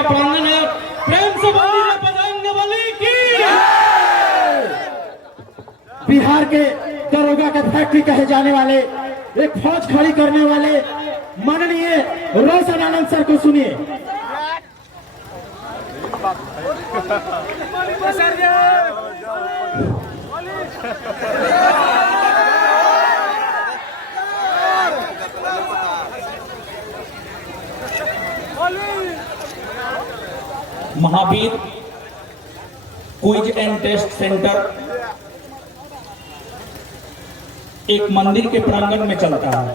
का प्रांगण है। प्रेम से बोलिए बजरंग बली की। बिहार के दरोगा का फैक्ट्री कहे जाने वाले, एक फौज खड़ी करने वाले माननीय रोशन आनंद सर को सुनिए। Mahavir quiz and test centre एक मंदिर के प्रांगण में चलता है।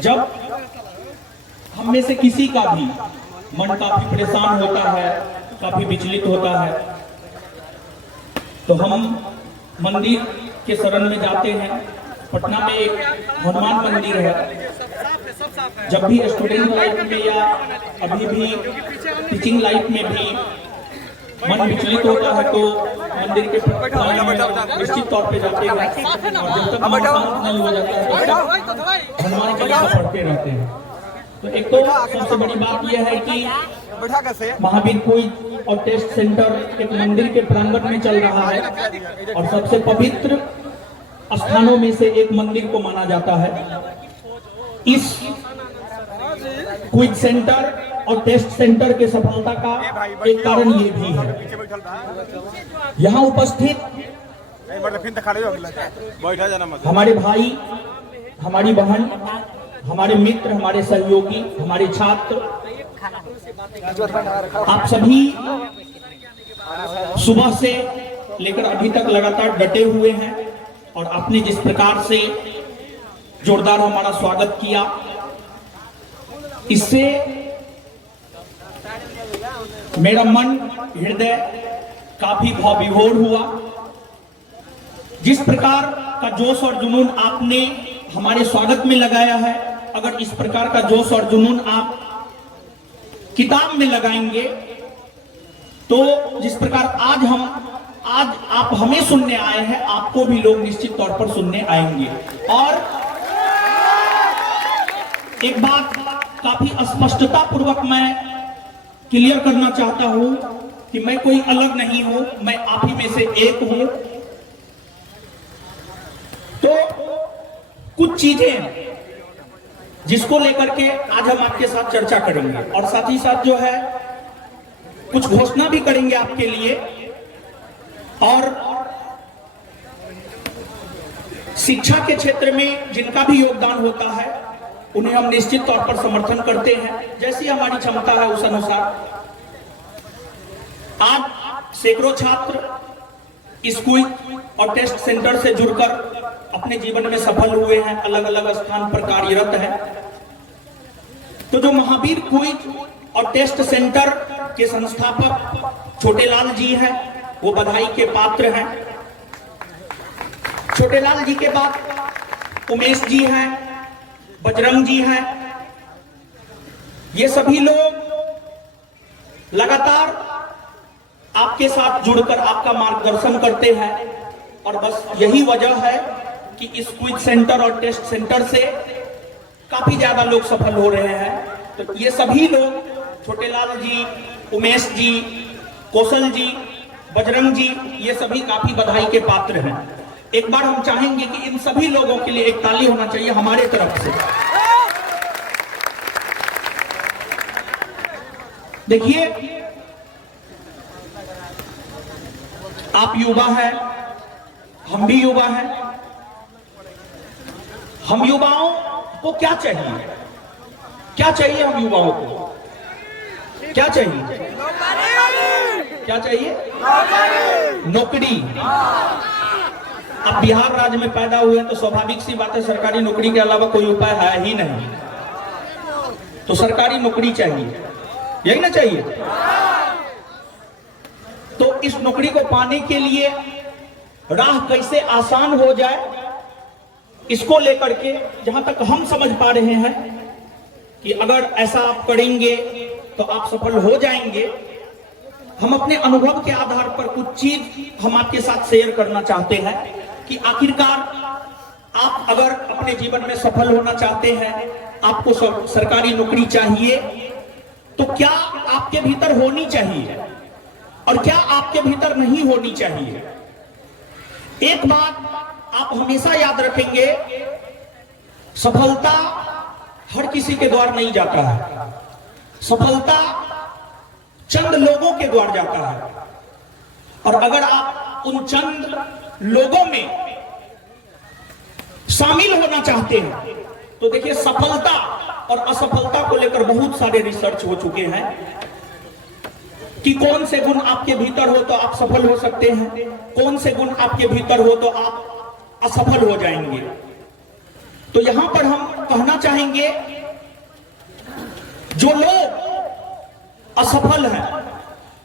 जब हम में से किसी का भी मन काफी परेशान होता है, काफी विचलित होता है, तो हम मंदिर के शरण में जाते हैं। पटना में एक हनुमान मंदिर है। जब भी स्टूडेंट लाइफ में या अभी भी टीचिंग लाइफ में भी मन विचलित होता है तो मंदिर के निश्चित तौर पे जाते हैं। और जब तक मन शांत नहीं हो जाता है तो हनुमान चालीसा पढ़ते रहते हैं। तो एक तो सबसे बड़ी बात यह है कि महावीर क्विज और टेस्ट सेंटर एक मंदिर के प्रांगण में चल रहा है और सबसे पवित्र स्थानों में से एक मंदिर को माना जाता है। इस क्विज सेंटर और टेस्ट सेंटर के सफलता का एक कारण ये भी है, यहाँ उपस्थित हमारे भाई, हमारी बहन, हमारे मित्र, हमारे सहयोगी, हमारे छात्र, आप सभी सुबह से लेकर अभी तक लगातार डटे हुए हैं और आपने जिस प्रकार से जोरदार हमारा स्वागत किया, इससे मेरा मन हृदय काफी भावविभोर हुआ। जिस प्रकार का जोश और जुनून आपने हमारे स्वागत में लगाया है, अगर इस प्रकार का जोश और जुनून आप किताब में लगाएंगे तो जिस प्रकार आज आप हमें सुनने आए हैं, आपको भी लोग निश्चित तौर पर सुनने आएंगे। और एक बात काफी स्पष्टता पूर्वक मैं क्लियर करना चाहता हूं कि मैं कोई अलग नहीं हूं, मैं आप ही में से एक हूं। तो कुछ चीजें जिसको लेकर के आज हम आपके साथ चर्चा करेंगे और साथ ही साथ जो है कुछ घोषणा भी करेंगे आपके लिए। और शिक्षा के क्षेत्र में जिनका भी योगदान होता है उन्हें हम निश्चित तौर पर समर्थन करते हैं, जैसी हमारी क्षमता है उस अनुसार। आज सैकड़ों छात्र इस क्विज और टेस्ट सेंटर से जुड़कर अपने जीवन में सफल हुए हैं, अलग अलग स्थान पर कार्यरत हैं। तो जो महावीर क्विज और टेस्ट सेंटर के संस्थापक छोटेलाल जी हैं, वो बधाई के पात्र हैं। छोटेलाल जी के बाद उमेश जी हैं, बजरंग जी हैं। ये सभी लोग लगातार आपके साथ जुड़कर आपका मार्गदर्शन करते हैं और बस यही वजह है कि इस क्विज सेंटर और टेस्ट सेंटर से काफी ज्यादा लोग सफल हो रहे हैं। तो ये सभी लोग, छोटेलाल जी, उमेश जी, कौशल जी, बजरंग जी, ये सभी काफी बधाई के पात्र हैं। एक बार हम चाहेंगे कि इन सभी लोगों के लिए एक ताली होना चाहिए हमारे तरफ से। देखिए, आप युवा हैं, हम भी युवा हैं। हम युवाओं को क्या चाहिए? क्या चाहिए हम युवाओं को? क्या चाहिए? क्या चाहिए? नौकरी। अब बिहार राज्य में पैदा हुए तो स्वाभाविक सी बात है, सरकारी नौकरी के अलावा कोई उपाय है ही नहीं। तो सरकारी नौकरी चाहिए, यही ना चाहिए? तो इस नौकरी को पाने के लिए राह कैसे आसान हो जाए, इसको लेकर के जहां तक हम समझ पा रहे हैं कि अगर ऐसा आप करेंगे तो आप सफल हो जाएंगे। हम अपने अनुभव के आधार पर कुछ चीज हम आपके साथ शेयर करना चाहते हैं कि आखिरकार आप अगर अपने जीवन में सफल होना चाहते हैं, आपको सरकारी नौकरी चाहिए, तो क्या आपके भीतर होनी चाहिए और क्या आपके भीतर नहीं होनी चाहिए। एक बात आप हमेशा याद रखेंगे, सफलता हर किसी के द्वार नहीं जाता है, सफलता चंद लोगों के द्वार जाता है। और अगर आप उन चंद लोगों में शामिल होना चाहते हैं तो देखिए, सफलता और असफलता को लेकर बहुत सारे रिसर्च हो चुके हैं कि कौन से गुण आपके भीतर हो तो आप सफल हो सकते हैं, कौन से गुण आपके भीतर हो तो आप असफल हो जाएंगे। तो यहां पर हम कहना चाहेंगे, जो लोग असफल हैं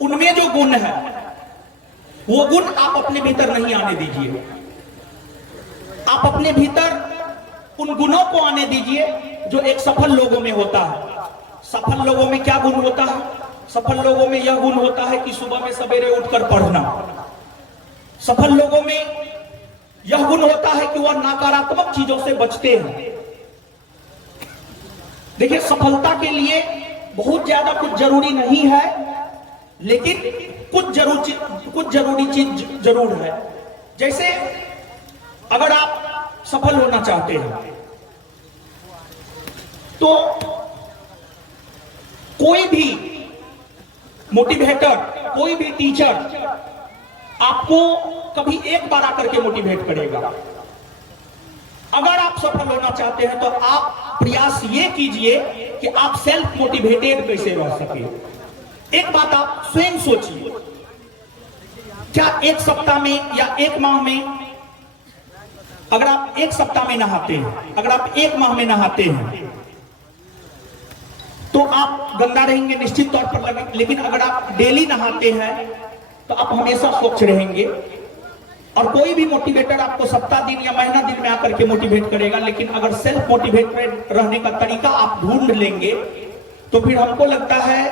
उनमें जो गुण है वो गुण आप अपने भीतर नहीं आने दीजिए। आप अपने भीतर उन गुणों को आने दीजिए जो एक सफल लोगों में होता है। सफल लोगों में क्या गुण होता है? सफल लोगों में यह गुण होता है कि सुबह में सवेरे उठकर पढ़ना। सफल लोगों में यह गुण होता है कि वह नकारात्मक चीजों से बचते हैं। देखिए, सफलता के लिए बहुत ज्यादा कुछ जरूरी नहीं है, लेकिन कुछ जरूरी चीज जरूर है। जैसे अगर आप सफल होना चाहते हैं तो कोई भी मोटिवेटर, कोई भी टीचर आपको कभी एक बार आकर के मोटिवेट करेगा। अगर आप सफल होना चाहते हैं तो आप प्रयास ये कीजिए कि आप सेल्फ मोटिवेटेड कैसे रह सके। एक बात आप स्वयं सोचिए, क्या एक सप्ताह में या एक माह में, अगर आप एक सप्ताह में नहाते हैं, अगर आप एक माह में नहाते हैं तो आप गंदा रहेंगे निश्चित तौर पर लगे, लेकिन अगर आप डेली नहाते हैं तो आप हमेशा स्वच्छ रहेंगे। और कोई भी मोटिवेटर आपको सप्ताह दिन या महीना दिन में आकर के मोटिवेट करेगा, लेकिन अगर सेल्फ मोटिवेटेड रहने का तरीका आप ढूंढ लेंगे तो फिर हमको लगता है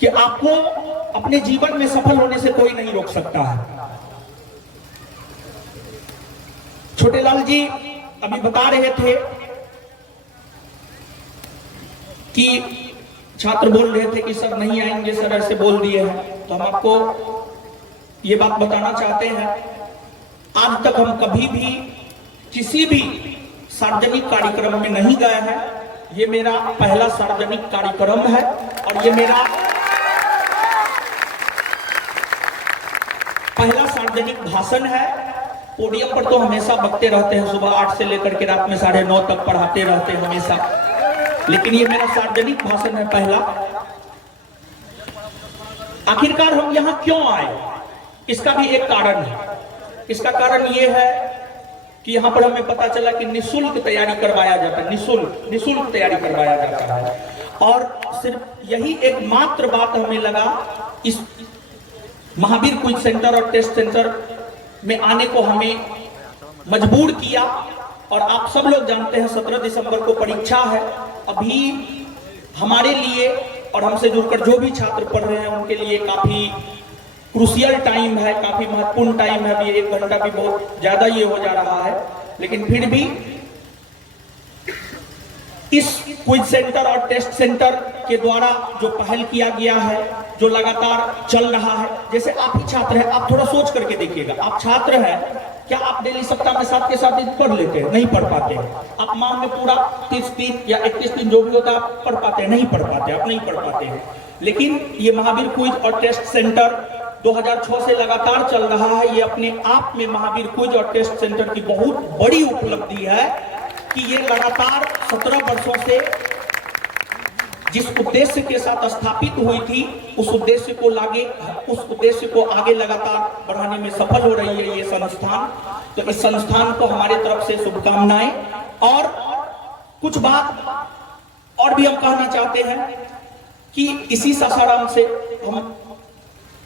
कि आपको अपने जीवन में सफल होने से कोई नहीं रोक सकता है। छोटेलाल जी अभी बता रहे थे कि छात्र बोल रहे थे कि सर नहीं आएंगे, सर ऐसे बोल दिए हैं। तो हम आपको ये बात बताना चाहते हैं, आज तक हम कभी भी किसी भी सार्वजनिक कार्यक्रम में नहीं गए हैं। ये मेरा पहला सार्वजनिक कार्यक्रम है और ये मेरा पहला सार्वजनिक भाषण है। पोडियम पर तो हमेशा बकते रहते हैं, सुबह 8 से लेकर के रात में 9:30 तक पढ़ाते रहते हैं हमेशा, लेकिन ये मेरा सार्वजनिक भाषण है पहला। आखिरकार हम यहां क्यों आए, इसका भी एक कारण है। इसका कारण ये है कि यहां पर हमें पता चला कि निःशुल्क तैयारी करवाया जाता है, निःशुल्क तैयारी करवाया जाता है। और सिर्फ यही एकमात्र बात हमें लगा, इस महावीर क्विज सेंटर और टेस्ट सेंटर में आने को हमें मजबूर किया। और आप सब लोग जानते हैं 17 दिसंबर को परीक्षा है। अभी हमारे लिए और हमसे जुड़कर जो भी छात्र पढ़ रहे हैं उनके लिए काफी क्रूशियल टाइम है, काफी महत्वपूर्ण टाइम है। अभी 1 घंटा भी बहुत ज्यादा ये हो जा रहा है, लेकिन फिर भी इस क्विज सेंटर और टेस्ट सेंटर के द्वारा जो पहल किया गया है, जो लगातार चल रहा है, जैसे आप ही छात्र हैं, आप थोड़ा सोच करके देखिएगा। आप छात्र हैं, क्या आप डेली सप्ताह में 7 के 7 दिन पढ़ लेते हैं? नहीं पढ़ पाते हैं। आप माह में पूरा 30 दिन या 31 दिन जो भी होता है आप पढ़ पाते हैं? नहीं पढ़ पाते, आप नहीं पढ़ पाते हैं। लेकिन ये महावीर क्विज और टेस्ट सेंटर 2006 से लगातार चल रहा है। ये अपने आप में महावीर क्विज और टेस्ट सेंटर की बहुत बड़ी उपलब्धि है कि ये लगातार 17 वर्षों से जिस उद्देश्य के साथ स्थापित हुई थी, उस उद्देश्य को आगे लगातार बढ़ाने में सफल हो रही है ये संस्थान। तो इस संस्थान को हमारे तरफ से शुभकामनाएं। और कुछ बात और भी हम कहना चाहते हैं कि इसी सासाराम से हम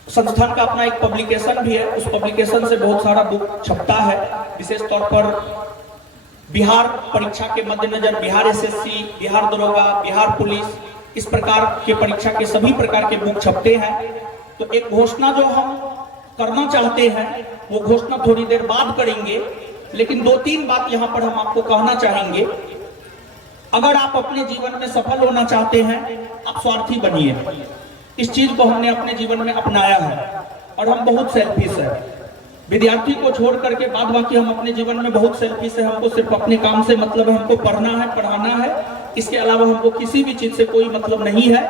संस्थान का अपना एक पब्लिकेशन भी है, उस पब्लिकेशन से बहुत सारा बुक छपता है। विशेष तौर पर बिहार परीक्षा के मद्देनजर बिहार एसएससी, बिहार दरोगा, बिहार पुलिस, इस प्रकार के परीक्षा के सभी प्रकार के बुक छपते हैं। तो एक घोषणा जो हम करना चाहते हैं वो घोषणा थोड़ी देर बाद करेंगे, लेकिन 2-3 बात यहां पर हम आपको कहना चाहेंगे अगर आप अपने जीवन में सफल होना चाहते हैं, आप स्वार्थी बनिए। इस चीज को हमने अपने जीवन में अपनाया है और हम बहुत सेल्फिश है। विद्यार्थी को छोड़ करके बाद बाकी हम अपने जीवन में बहुत सेल्फिश है। हमको सिर्फ अपने काम से मतलब है, हमको पढ़ना है, पढ़ाना है, इसके अलावा हमको किसी भी चीज से कोई मतलब नहीं है।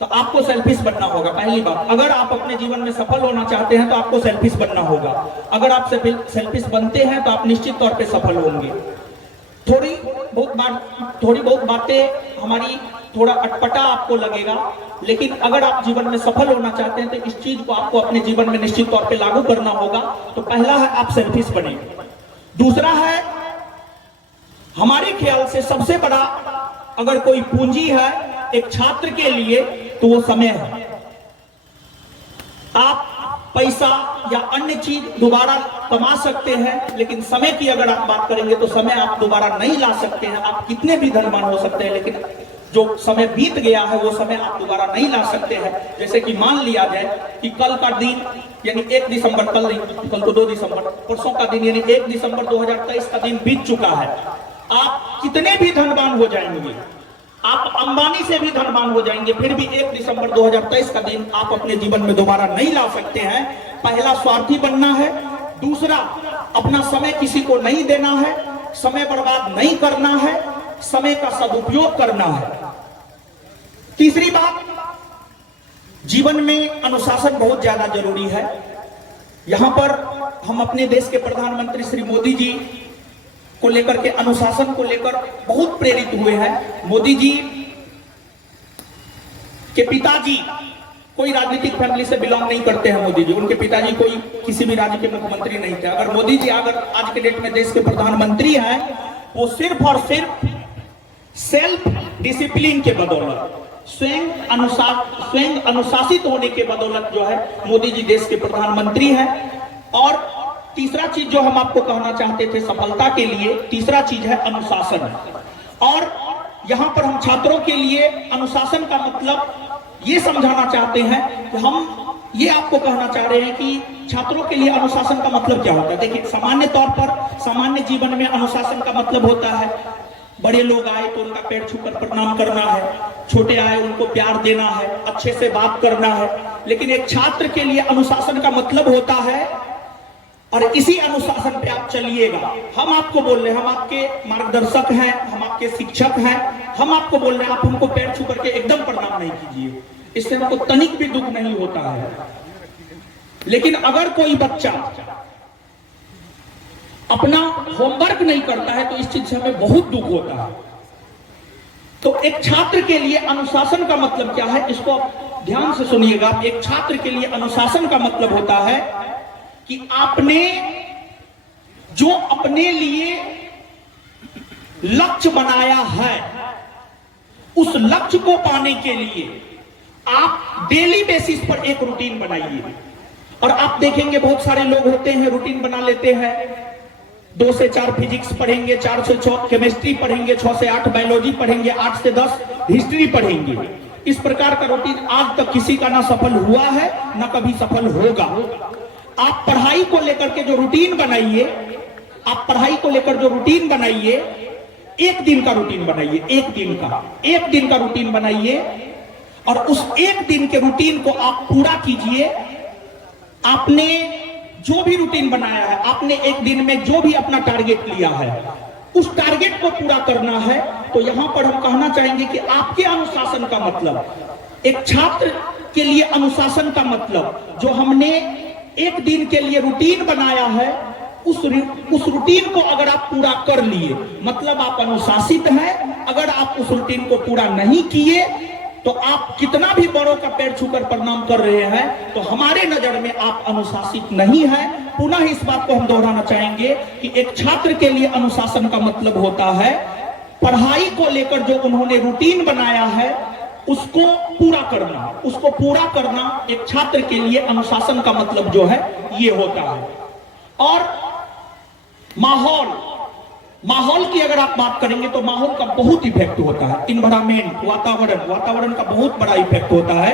तो आपको सेल्फिश बनना होगा। पहली बात, अगर आप अपने जीवन में सफल होना चाहते हैं तो आपको सेल्फिश बनना होगा। अगर आप सेल्फिश बनते हैं तो आप निश्चित तौर पे सफल होंगे। थोड़ी बहुत बातें हमारी थोड़ा अटपटा आपको लगेगा, लेकिन अगर आप जीवन में सफल होना चाहते हैं तो इस चीज को आपको अपने जीवन में निश्चित तौर पे लागू करना होगा। तो पहला है, आप सेल्फिश बने। दूसरा है, हमारे ख्याल से सबसे बड़ा अगर कोई पूंजी है एक छात्र के लिए तो वो समय है। आप पैसा या अन्य चीज दोबारा कमा सकते हैं, लेकिन समय की अगर आप बात करेंगे तो समय आप दोबारा नहीं ला सकते हैं। आप कितने भी धनवान हो सकते हैं, लेकिन जो समय बीत गया है वो समय आप दोबारा नहीं ला सकते हैं। जैसे कि मान लिया जाए कि कल का दिन यानी 1 दिसंबर, कल तो 2 दिसंबर, परसों का दिन यानी 1 दिसंबर 2023 का दिन बीत चुका है। आप कितने भी धनवान हो जाएंगे, आप अंबानी से भी धनवान हो जाएंगे, फिर भी 1 दिसंबर 2023 का दिन आप अपने जीवन में दोबारा नहीं ला सकते हैं। पहला, स्वार्थी बनना है। दूसरा, अपना समय किसी को नहीं देना है, समय बर्बाद नहीं करना है, समय का सदुपयोग करना है। तीसरी बात, जीवन में अनुशासन बहुत ज्यादा जरूरी है। यहां पर हम अपने देश के प्रधानमंत्री श्री मोदी जी को लेकर के, अनुशासन को लेकर बहुत प्रेरित हुए हैं। मोदी जी के पिताजी कोई राजनीतिक फैमिली से बिलोंग नहीं करते हैं। मोदी जी, उनके पिताजी कोई किसी भी राज्य के मुख्यमंत्री नहीं थे। अगर मोदी जी अगर आज के डेट में देश के प्रधानमंत्री हैं, वो सिर्फ और सिर्फ सेल्फ डिसिप्लिन के बदौलत, स्वयं अनुशासित होने के बदौलत जो है मोदी जी देश के प्रधानमंत्री हैं। और तीसरा चीज जो हम आपको कहना चाहते थे सफलता के लिए, तीसरा चीज है अनुशासन। और यहां पर हम छात्रों के लिए अनुशासन का मतलब ये समझाना चाहते हैं कि हम ये आपको कहना चाह रहे हैं कि छात्रों के लिए अनुशासन का मतलब क्या होता है। देखिए, सामान्य तौर पर सामान्य जीवन में अनुशासन का मतलब होता है, बड़े लोग आए तो उनका पैर छूकर प्रणाम करना है, छोटे आए उनको प्यार देना है, अच्छे से बात करना है। लेकिन एक छात्र के लिए अनुशासन का मतलब होता है, और इसी अनुशासन पे आप चलिएगा। हम आपको बोल रहे हैं, हम आपके मार्गदर्शक हैं, हम आपके शिक्षक हैं, हम आपको बोल रहे हैं, आप हमको पैर छू करके एकदम प्रणाम नहीं कीजिए, इससे हमको तनिक भी दुख नहीं होता है। लेकिन अगर कोई बच्चा अपना होमवर्क नहीं करता है तो इस चीज से हमें बहुत दुख होता है। तो एक छात्र के लिए अनुशासन का मतलब क्या है, इसको आप ध्यान से सुनिएगा। एक छात्र के लिए अनुशासन का मतलब होता है कि आपने जो अपने लिए लक्ष्य बनाया है, उस लक्ष्य को पाने के लिए आप डेली बेसिस पर एक रूटीन बनाइए। और आप देखेंगे बहुत सारे लोग होते हैं रूटीन बना लेते हैं, 2 से 4 फिजिक्स पढ़ेंगे, 4 से 6 केमिस्ट्री पढ़ेंगे, 6 से 8 बायोलॉजी पढ़ेंगे, 8 से 10 हिस्ट्री पढ़ेंगे। इस प्रकार का रूटीन आज तक किसी का ना सफल हुआ है ना कभी सफल होगा। आप पढ़ाई को लेकर के जो रूटीन बनाइए, आप पढ़ाई को लेकर जो रूटीन बनाइए, 1 दिन का रूटीन बनाइए, 1 दिन का रूटीन बनाइए। और उस 1 दिन के रूटीन को आप पूरा कीजिए। आपने जो भी रूटीन बनाया है, आपने 1 दिन में जो भी अपना टारगेट लिया है, उस टारगेट को पूरा करना है। तो यहां पर हम कहना चाहेंगे कि आपके अनुशासन का मतलब, एक छात्र के लिए अनुशासन का मतलब, जो हमने 1 दिन के लिए रूटीन बनाया है, उस रूटीन को अगर आप पूरा कर लिए मतलब आप अनुशासित हैं। अगर आप उस रूटीन को पूरा नहीं किए तो आप कितना भी बड़ों का पैर छूकर प्रणाम कर रहे हैं, तो हमारे नजर में आप अनुशासित नहीं है। पुनः इस बात को हम दोहराना चाहेंगे कि एक छात्र के लिए अनुशासन का मतलब होता है पढ़ाई को लेकर जो उन्होंने रूटीन बनाया है उसको पूरा करना। उसको पूरा करना एक छात्र के लिए अनुशासन का मतलब जो है ये होता है। और माहौल की अगर आप बात करेंगे तो माहौल का बहुत इफेक्ट होता है। इन्वायरमेंट, वातावरण का बहुत बड़ा इफेक्ट होता है।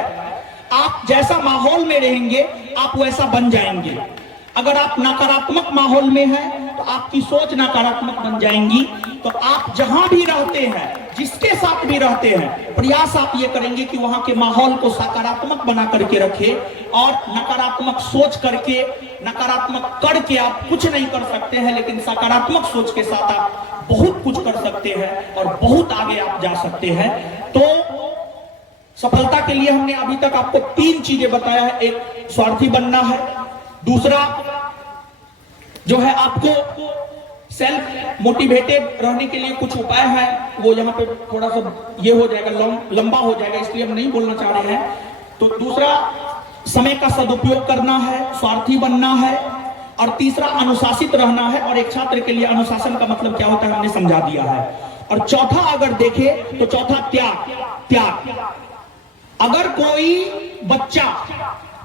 आप जैसा माहौल में रहेंगे आप वैसा बन जाएंगे। अगर आप नकारात्मक माहौल में हैं तो जब आपकी सोच नकारात्मक बन जाएंगी तो आप जहां भी रहते हैं, जिसके साथ भी रहते हैं, प्रयास आप ये करेंगे कि वहां के माहौल को सकारात्मक बना करके रखें। और नकारात्मक सोच करके, नकारात्मक करके आप कुछ नहीं कर सकते हैं, लेकिन सकारात्मक सोच के साथ आप बहुत कुछ कर सकते हैं और बहुत आगे आप जा सकते हैं। तो सफलता के लिए हमने अभी तक आपको 3 चीजें बताया है। एक, स्वार्थी बनना है। दूसरा जो है, आपको सेल्फ मोटिवेटेड रहने के लिए कुछ उपाय है, वो यहाँ पे थोड़ा सा ये हो जाएगा, लंबा हो जाएगा, इसलिए हम नहीं बोलना चाह रहे हैं। तो दूसरा, समय का सदुपयोग करना है, स्वार्थी बनना है। और तीसरा, अनुशासित रहना है। और एक छात्र के लिए अनुशासन का मतलब क्या होता है हमने समझा दिया है। और चौथा अगर देखें तो चौथा, त्याग। अगर कोई बच्चा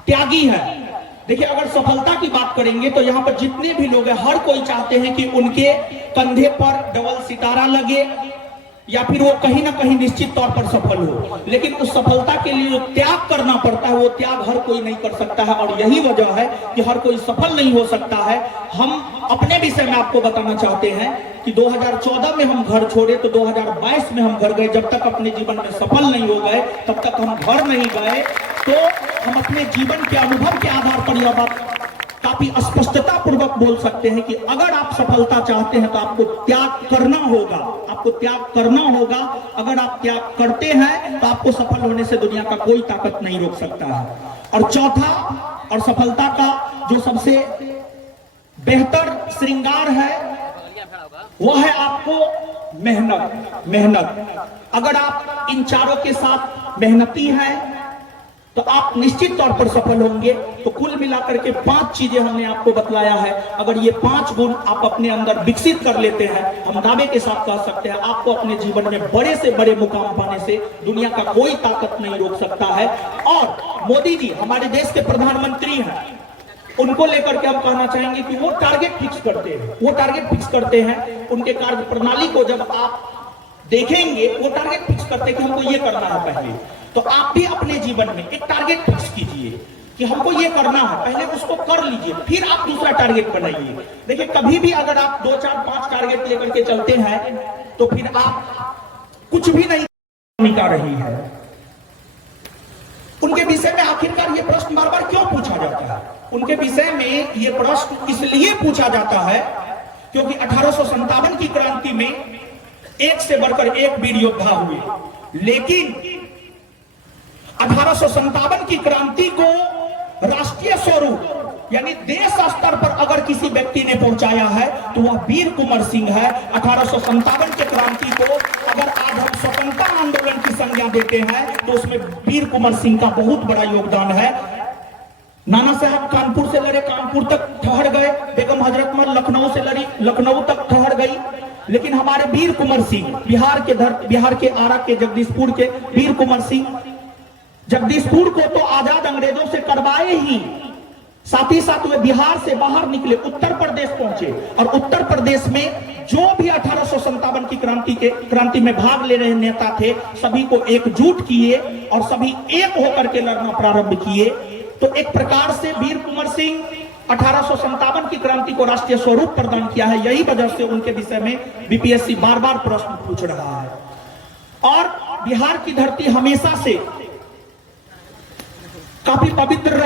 त्यागी है, देखिए अगर सफलता की बात करेंगे तो यहां पर जितने भी लोग हैं, हर कोई चाहते हैं कि उनके कंधे पर डबल सितारा लगे या फिर वो कहीं ना कहीं निश्चित तौर पर सफल हो। लेकिन उस सफलता के लिए जो त्याग करना पड़ता है, वो त्याग हर कोई नहीं कर सकता है। और यही वजह है कि हर कोई सफल नहीं हो सकता है। हम अपने विषय में आपको बताना चाहते हैं कि 2014 में हम घर छोड़े तो 2022 में हम घर गए। जब तक अपने जीवन में सफल नहीं हो गए तब तक हम घर नहीं गए। तो हम अपने जीवन के अनुभव के आधार पर यह बात काफी स्पष्टता पूर्वक बोल सकते हैं कि अगर आप सफलता चाहते हैं तो आपको त्याग करना होगा। आपको त्याग करना होगा। अगर आप त्याग करते हैं तो आपको सफल होने से दुनिया का कोई ताकत नहीं रोक सकता है। और चौथा, और सफलता का जो सबसे बेहतर श्रृंगार है, वो है आपको मेहनत। अगर आप इन चारों के साथ मेहनती हैं तो आप निश्चित तौर पर सफल होंगे। तो कुल मिलाकर के 5 चीजें हमने आपको बतलाया है। अगर ये 5 गुण आप अपने अंदर विकसित कर लेते हैं, हम दावे के साथ कह सकते हैं आपको अपने जीवन में बड़े से बड़े मुकाम पाने से दुनिया का कोई ताकत नहीं रोक सकता है। और मोदी जी हमारे देश के प्रधानमंत्री हैं, उनको लेकर के हम कहना चाहेंगे कि वो टारगेट फिक्स करते हैं। उनके कार्य प्रणाली को जब आप देखेंगे, वो टारगेट फिक्स करते हैं कि हमको ये करना है पहले। तो आप भी अपने जीवन में एक टारगेट फिक्स कीजिए कि हमको ये करना है, पहले उसको कर लीजिए, फिर आप दूसरा टारगेट बनाइए। देखिए कभी भी अगर आप 2, 4, 5 टारगेट लेकर के चलते हैं तो फिर आप कुछ भी नहीं निकाल रही है। उनके विषय में आखिरकार ये प्रश्न बार बार क्यों पूछा जाता है? उनके विषय में ये प्रश्न इसलिए पूछा जाता है क्योंकि 1857 की क्रांति में एक से बढ़कर एक वीर योद्धा हुए, लेकिन 1857 की क्रांति को राष्ट्रीय स्वरूप यानी देश स्तर पर अगर किसी व्यक्ति ने पहुंचाया है तो वह वीर कुंवर सिंह है। 1857 के क्रांति को अगर आज हम स्वतंत्रता आंदोलन की संज्ञा देते हैं तो उसमें वीर कुंवर सिंह का बहुत बड़ा योगदान है। नाना साहब कानपुर से लड़े, कानपुर तक ठहर गए। बेगम हजरत महल लखनऊ से लड़ी, लखनऊ तक ठहर गई। लेकिन हमारे वीर कुंवर सिंह बिहार के आरा के जगदीशपुर के वीर कुंवर सिंह जगदीशपुर को तो आजाद अंग्रेजों से करवाए ही, साथ ही साथ वे बिहार से बाहर निकले, उत्तर प्रदेश पहुंचे। और उत्तर प्रदेश में जो भी 1857 की क्रांति में भाग ले रहे नेता थे, सभी को एकजुट किए और सभी एक होकर के लड़ना प्रारंभ किए। तो एक प्रकार से वीर कुंवर सिंह 1857 की क्रांति को राष्ट्रीय स्वरूप प्रदान किया है। यही वजह से उनके विषय में बीपीएससी बार बार प्रश्न पूछ रहा है। और बिहार की धरती हमेशा से काफी पवित्र रही।